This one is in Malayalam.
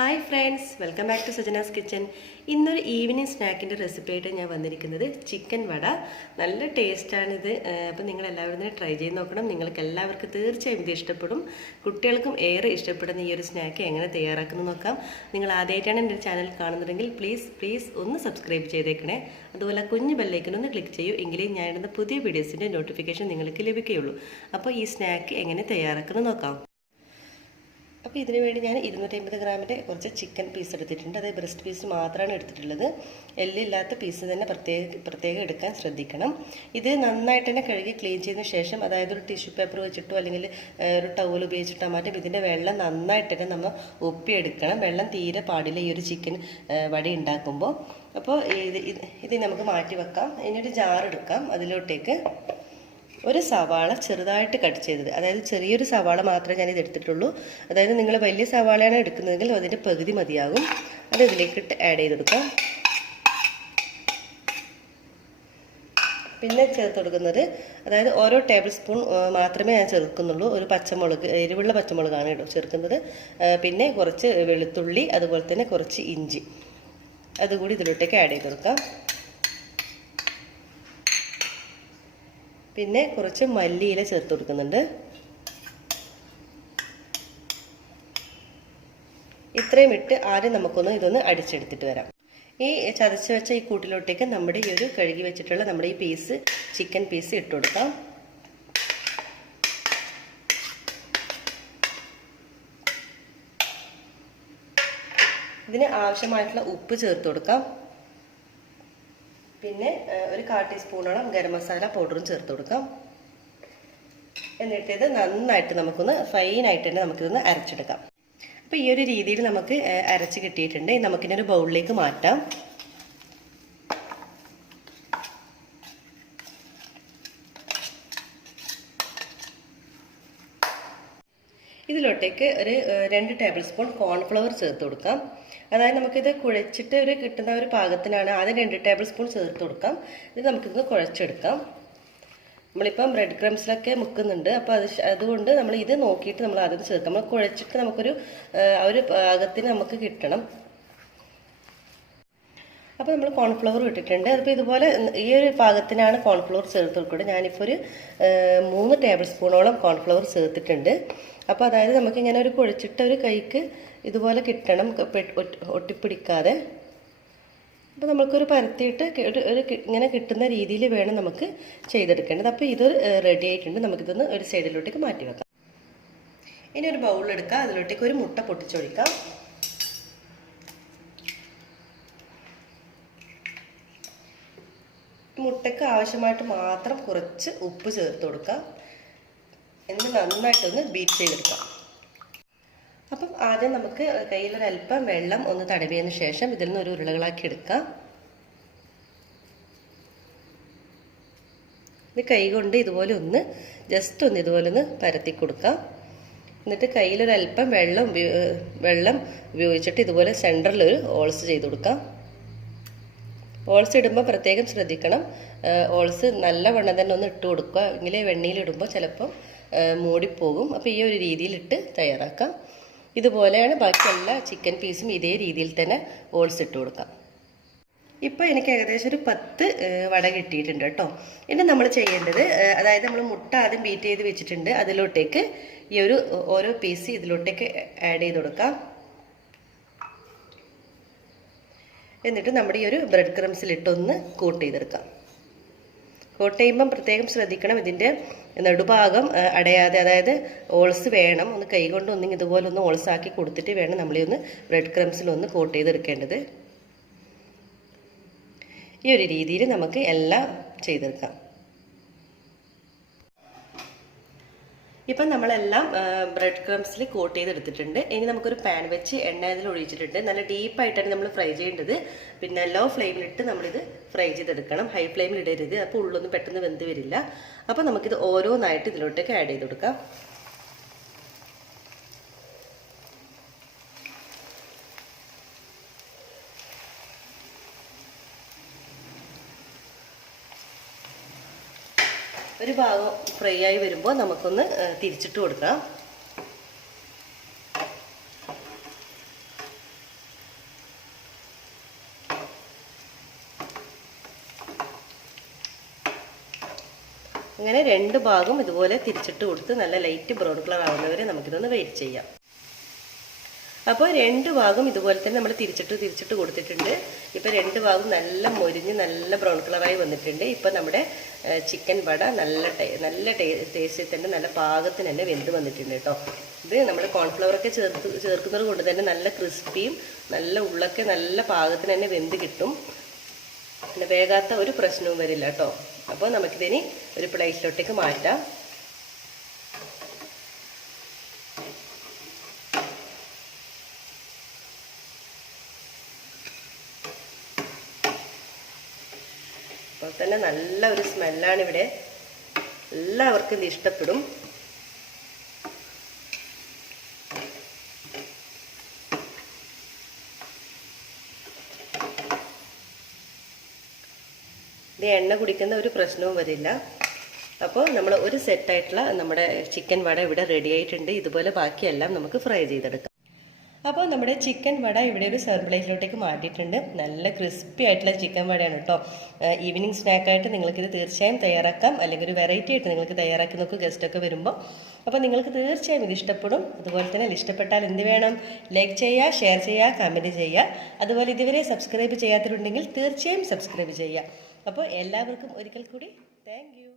Hi friends, welcome back to Sajana's Kitchen. ഇന്നൊരു ഈവനിങ് സ്നാക്കിൻ്റെ റെസിപ്പി ആയിട്ട് ഞാൻ വന്നിരിക്കുന്നത് ചിക്കൻ വട. നല്ല ടേസ്റ്റാണിത്. അപ്പോൾ നിങ്ങൾ എല്ലാവരും തന്നെ ട്രൈ ചെയ്ത് നോക്കണം. നിങ്ങൾക്ക് എല്ലാവർക്കും തീർച്ചയായും ഇത് ഇഷ്ടപ്പെടും. കുട്ടികൾക്കും ഏറെ ഇഷ്ടപ്പെടുന്ന ഈ ഒരു സ്നാക്ക് എങ്ങനെ തയ്യാറാക്കുന്നത് നോക്കാം. നിങ്ങൾ ആദ്യമായിട്ടാണ് എൻ്റെ ചാനൽ കാണുന്നുണ്ടെങ്കിൽ പ്ലീസ് ഒന്ന് സബ്സ്ക്രൈബ് ചെയ്തേക്കണേ. അതുപോലെ കുഞ്ഞു ബെല്ലൈക്കനൊന്ന് ക്ലിക്ക് ചെയ്യൂ. എങ്കിലേ ഞാൻ ഇടുന്ന പുതിയ വീഡിയോസിൻ്റെ നോട്ടിഫിക്കേഷൻ നിങ്ങൾക്ക് ലഭിക്കുകയുള്ളൂ. അപ്പോൾ ഈ സ്നാക്ക് എങ്ങനെ തയ്യാറാക്കുന്നത് നോക്കാം. അപ്പോൾ ഇതിനു വേണ്ടി ഞാൻ 250 ഗ്രാമിൻ്റെ കുറച്ച് ചിക്കൻ പീസ് എടുത്തിട്ടുണ്ട്. അത് ബ്രസ്റ്റ് പീസ് മാത്രമാണ് എടുത്തിട്ടുള്ളത്. എല്ലില്ലാത്ത പീസ് തന്നെ പ്രത്യേകം എടുക്കാൻ ശ്രദ്ധിക്കണം. ഇത് നന്നായിട്ട് തന്നെ കഴുകി ക്ലീൻ ചെയ്തതിന് ശേഷം, അതായത് ഒരു ടിഷ്യൂ പേപ്പർ വെച്ചിട്ടോ അല്ലെങ്കിൽ ഒരു ടവൽ ഉപയോഗിച്ചിട്ടോ മാറ്റും ഇതിൻ്റെ വെള്ളം നന്നായിട്ട് തന്നെ നമ്മൾ ഒപ്പിയെടുക്കണം. വെള്ളം തീരെ പാടില്ല ഈ ഒരു ചിക്കൻ വട ഉണ്ടാക്കുമ്പോൾ. അപ്പോൾ ഇത് നമുക്ക് മാറ്റി വെക്കാം. ഇനിയൊരു ജാർ എടുക്കാം. അതിലോട്ടേക്ക് ഒരു സവാള ചെറുതായിട്ട് കട്ട് ചെയ്തത്, അതായത് ചെറിയൊരു സവാള മാത്രമേ ഞാനിത് എടുത്തിട്ടുള്ളൂ. അതായത് നിങ്ങൾ വലിയ സവാളയാണ് എടുക്കുന്നതെങ്കിൽ അതിൻ്റെ പകുതി മതിയാകും. അത് ഇതിലേക്കിട്ട് ആഡ് ചെയ്തെടുക്കാം. പിന്നെ ചേർത്ത് കൊടുക്കുന്നത്, അതായത് ഓരോ ടേബിൾ സ്പൂൺ മാത്രമേ ഞാൻ ചേർക്കുന്നുള്ളൂ. ഒരു പച്ചമുളക്, എരിവുള്ള പച്ചമുളകാണ് ചേർക്കുന്നത്. പിന്നെ കുറച്ച് വെളുത്തുള്ളി, അതുപോലെ തന്നെ കുറച്ച് ഇഞ്ചി, അതുകൂടി ഇതിലോട്ടേക്ക് ആഡ് ചെയ്ത് കൊടുക്കാം. പിന്നെ കുറച്ച് മല്ലിയില ചേർത്ത് കൊടുക്കുന്നുണ്ട്. ഇത്രയും ഇട്ട് ആദ്യം നമുക്കൊന്ന് ഇതൊന്ന് അടിച്ചെടുത്തിട്ട് വരാം. ഈ ചതച്ച് വെച്ച ഈ കൂട്ടിലോട്ടേക്ക് നമ്മുടെ ഈ ഒരു കഴുകി വെച്ചിട്ടുള്ള നമ്മുടെ ഈ ചിക്കൻ പീസ് ഇട്ട് കൊടുക്കാം. ഇതിന് ആവശ്യമായിട്ടുള്ള ഉപ്പ് ചേർത്ത് കൊടുക്കാം. പിന്നെ ഒരു 1/4 ടീസ്പൂണോളം ഗരം മസാല പൗഡറും ചേർത്ത് കൊടുക്കാം. എന്നിട്ട് ഇത് നന്നായിട്ട് നമുക്കൊന്ന് ഫൈനായിട്ട് തന്നെ നമുക്കിതൊന്ന് അരച്ചെടുക്കാം. അപ്പോൾ ഈ ഒരു രീതിയിൽ നമുക്ക് അരച്ച് കിട്ടിയിട്ടുണ്ട്. നമുക്കിനൊരു ബൗളിലേക്ക് മാറ്റാം. ഇതിലോട്ടേക്ക് ഒരു 2 ടേബിൾ സ്പൂൺ കോൺഫ്ലവർ ചേർത്ത് കൊടുക്കാം. അതായത് നമുക്കിത് കുഴച്ചിട്ട് കിട്ടുന്ന ഒരു പാകത്തിനാണ്. ആദ്യം 2 ടേബിൾ സ്പൂൺ ചേർത്ത് കൊടുക്കാം. ഇത് നമുക്കിത് കുഴച്ചെടുക്കാം. നമ്മളിപ്പം ബ്രെഡ് ക്രംസിലൊക്കെ മുക്കുന്നുണ്ട്. അപ്പോൾ അതുകൊണ്ട് നമ്മൾ ഇത് നോക്കിയിട്ട് നമ്മൾ ആദ്യം ചേർക്കാം. നമ്മൾ കുഴച്ചിട്ട് നമുക്കൊരു ഒരു പാകത്തിന് നമുക്ക് കിട്ടണം. അപ്പോൾ നമ്മൾ കോൺഫ്ലവർ ഇട്ടിട്ടുണ്ട്. അപ്പോൾ ഇതുപോലെ ഈ ഒരു പാകത്തിനാണ് കോൺഫ്ലവർ ചേർത്ത് കൊടുക്കുന്നത്. ഞാനിപ്പോൾ ഒരു 3 ടേബിൾ സ്പൂണോളം കോൺഫ്ലവർ ചേർത്തിട്ടുണ്ട്. അപ്പോൾ അതായത് നമുക്കിങ്ങനെ ഒരു കുഴച്ചിട്ട ഒരു കൈക്ക് ഇതുപോലെ കിട്ടണം, ഒട്ടിപ്പിടിക്കാതെ. അപ്പോൾ നമുക്കൊരു പരത്തിയിട്ട് ഒരു ഇങ്ങനെ കിട്ടുന്ന രീതിയിൽ വേണം നമുക്ക് ചെയ്തെടുക്കേണ്ടത്. അപ്പോൾ ഇത് റെഡി ആയിട്ടുണ്ട്. നമുക്കിതൊന്ന് ഒരു സൈഡിലോട്ടേക്ക് മാറ്റി വെക്കാം. ഇനി ഒരു ബൗളെടുക്കാം. അതിലോട്ടേക്ക് ഒരു മുട്ട പൊട്ടിച്ചൊഴിക്കാം. മുട്ടയ്ക്ക് ആവശ്യമായിട്ട് മാത്രം കുറച്ച് ഉപ്പ് ചേർത്ത് കൊടുക്കാം. എന്നിട്ട് നന്നായിട്ടൊന്ന് ബീറ്റ് ചെയ്തെടുക്കാം. അപ്പം ആദ്യം നമുക്ക് കയ്യിലൊരല്പം വെള്ളം ഒന്ന് തടവിയതിന് ശേഷം ഇതിൽ നിന്ന് ഒരു ഉരുളകളാക്കി എടുക്കാം. ഇത് കൈ കൊണ്ട് ഇതുപോലെ ഒന്ന് ജസ്റ്റ് ഒന്ന് ഇതുപോലെ ഒന്ന് പരത്തി കൊടുക്കാം. എന്നിട്ട് കയ്യിലൊരല്പം വെള്ളം ഉപയോഗിച്ചിട്ട് ഇതുപോലെ സെൻറ്ററിലൊരു ഹോൾസ് ചെയ്ത് കൊടുക്കാം. ഓൾസ് ഇടുമ്പോൾ പ്രത്യേകം ശ്രദ്ധിക്കണം. ഓൾസ് നല്ലവണ്ണം തന്നെ ഒന്ന് ഇട്ട് കൊടുക്കുക. എങ്കിലേ വെണ്ണയിലിടുമ്പോൾ ചിലപ്പം മൂടിപ്പോകും. അപ്പോൾ ഈ ഒരു രീതിയിലിട്ട് തയ്യാറാക്കാം. ഇതുപോലെയാണ് ബാക്കി എല്ലാ ചിക്കൻ പീസും ഇതേ രീതിയിൽ തന്നെ ഓൾസ് ഇട്ട് കൊടുക്കാം. ഇപ്പോൾ എനിക്ക് ഏകദേശം ഒരു 10 വട കിട്ടിയിട്ടുണ്ട് കേട്ടോ. ഇനി നമ്മൾ ചെയ്യേണ്ടത്, അതായത് നമ്മൾ മുട്ട ആദ്യം ബീറ്റ് ചെയ്ത് വെച്ചിട്ടുണ്ട്. അതിലോട്ടേക്ക് ഈ ഓരോ പീസ് ഇതിലോട്ടേക്ക് ആഡ് ചെയ്ത് കൊടുക്കാം. എന്നിട്ട് നമ്മുടെ ഈ ഒരു ബ്രെഡ് ക്രംസിലിട്ടൊന്ന് കോട്ട് ചെയ്തെടുക്കാം. കോട്ട് ചെയ്യുമ്പം പ്രത്യേകം ശ്രദ്ധിക്കണം, ഇതിൻ്റെ നടുഭാഗം അടയാതെ, അതായത് ഓൾസ് വേണം. ഒന്ന് കൈ കൊണ്ട് ഇതുപോലെ ഒന്ന് ഓൾസാക്കി കൊടുത്തിട്ട് വേണം നമ്മളൊന്ന് ബ്രെഡ് ക്രംസിലൊന്ന് കോട്ട് ചെയ്തെടുക്കേണ്ടത്. ഈ ഒരു രീതിയിൽ നമുക്ക് എല്ലാം ചെയ്തെടുക്കാം. ഇപ്പം നമ്മളെല്ലാം ബ്രെഡ് ക്രംസിൽ കോട്ട് ചെയ്തെടുത്തിട്ടുണ്ട്. ഇനി നമുക്കൊരു പാൻ വെച്ച് എണ്ണ അതിൽ ഒഴിച്ചിട്ടുണ്ട്. നല്ല ഡീപ്പായിട്ടാണ് നമ്മൾ ഫ്രൈ ചെയ്യേണ്ടത്. പിന്നെ ലോ ഫ്ലെയിമിലിട്ട് നമ്മളിത് ഫ്രൈ ചെയ്തെടുക്കണം. ഹൈ ഫ്ലെയിമിൽ ഇടരുത്. അപ്പോൾ ഉള്ളൊന്നും പെട്ടെന്ന് വെന്ത് വരില്ല. അപ്പോൾ നമുക്കിത് ഓരോന്നായിട്ട് ഇതിലോട്ടേക്ക് ആഡ് ചെയ്ത് കൊടുക്കാം. ഒരു ഭാഗം ഫ്രൈ ആയി വരുമ്പോൾ നമുക്കൊന്ന് തിരിച്ചിട്ട് കൊടുക്കാം. അങ്ങനെ രണ്ട് ഭാഗം ഇതുപോലെ തിരിച്ചിട്ട് കൊടുത്ത് നല്ല ലൈറ്റ് ബ്രൗൺ കളർ ആവുന്നവരെ നമുക്കിതൊന്ന് വെയിറ്റ് ചെയ്യാം. അപ്പോൾ രണ്ട് ഭാഗം ഇതുപോലെ തന്നെ നമ്മൾ തിരിച്ചിട്ട് കൊടുത്തിട്ടുണ്ട്. ഇപ്പോൾ രണ്ട് ഭാഗം നല്ല മൊരിഞ്ഞ് നല്ല ബ്രൗൺ കളറായി വന്നിട്ടുണ്ട്. ഇപ്പോൾ നമ്മുടെ ചിക്കൻ വട നല്ല ടേസ്റ്റിൽ തന്നെ നല്ല പാകത്തിന് തന്നെ വെന്ത് വന്നിട്ടുണ്ട് കേട്ടോ. ഇത് നമ്മൾ കോൺഫ്ലവറൊക്കെ ചേർക്കുന്നത് കൊണ്ട് തന്നെ നല്ല ക്രിസ്പിയും നല്ല ഉള്ളൊക്കെ നല്ല പാകത്തിന് തന്നെ വെന്ത് കിട്ടും. പിന്നെ വേകാത്ത ഒരു പ്രശ്നവും വരില്ല കേട്ടോ. അപ്പോൾ നമുക്കിതിനി ഒരു പ്ലേറ്റിലോട്ടേക്ക് മാറ്റാം. അപ്പോൾ തന്നെ നല്ല ഒരു സ്മെല്ലാണ് ഇവിടെ. എല്ലാവർക്കും ഇത് ഇഷ്ടപ്പെടും. ഇത് എണ്ണ കുടിക്കുന്ന ഒരു പ്രശ്നവും വരില്ല. അപ്പോൾ നമ്മൾ ഒരു സെറ്റായിട്ടുള്ള നമ്മുടെ ചിക്കൻ വട ഇവിടെ റെഡി ആയിട്ടുണ്ട്. ഇതുപോലെ ബാക്കിയെല്ലാം നമുക്ക് ഫ്രൈ ചെയ്തെടുക്കാം. അപ്പോൾ നമ്മുടെ ചിക്കൻ വട ഇവിടെ ഒരു സെർവ് പ്ലേറ്റിലോട്ടേക്ക് മാറ്റിയിട്ടുണ്ട്. നല്ല ക്രിസ്പി ആയിട്ടുള്ള ചിക്കൻ വടയാണ് കേട്ടോ. ഈവനിങ് സ്നാക്കായിട്ട് നിങ്ങൾക്കിത് തീർച്ചയായും തയ്യാറാക്കാം. അല്ലെങ്കിൽ ഒരു വെറൈറ്റി ആയിട്ട് നിങ്ങൾക്ക് തയ്യാറാക്കി നോക്കും ഗസ്റ്റൊക്കെ വരുമ്പോൾ. അപ്പോൾ നിങ്ങൾക്ക് തീർച്ചയായും ഇത് ഇഷ്ടപ്പെടും. അതുപോലെ തന്നെ ഇഷ്ടപ്പെട്ടാൽ എന്ത് വേണം? ലൈക്ക് ചെയ്യുക, ഷെയർ ചെയ്യുക, കമൻറ്റ് ചെയ്യുക. അതുപോലെ ഇതുവരെ സബ്സ്ക്രൈബ് ചെയ്യാത്തവരുണ്ടെങ്കിൽ തീർച്ചയായും സബ്സ്ക്രൈബ് ചെയ്യുക. അപ്പോൾ എല്ലാവർക്കും ഒരിക്കൽ കൂടി താങ്ക് യു.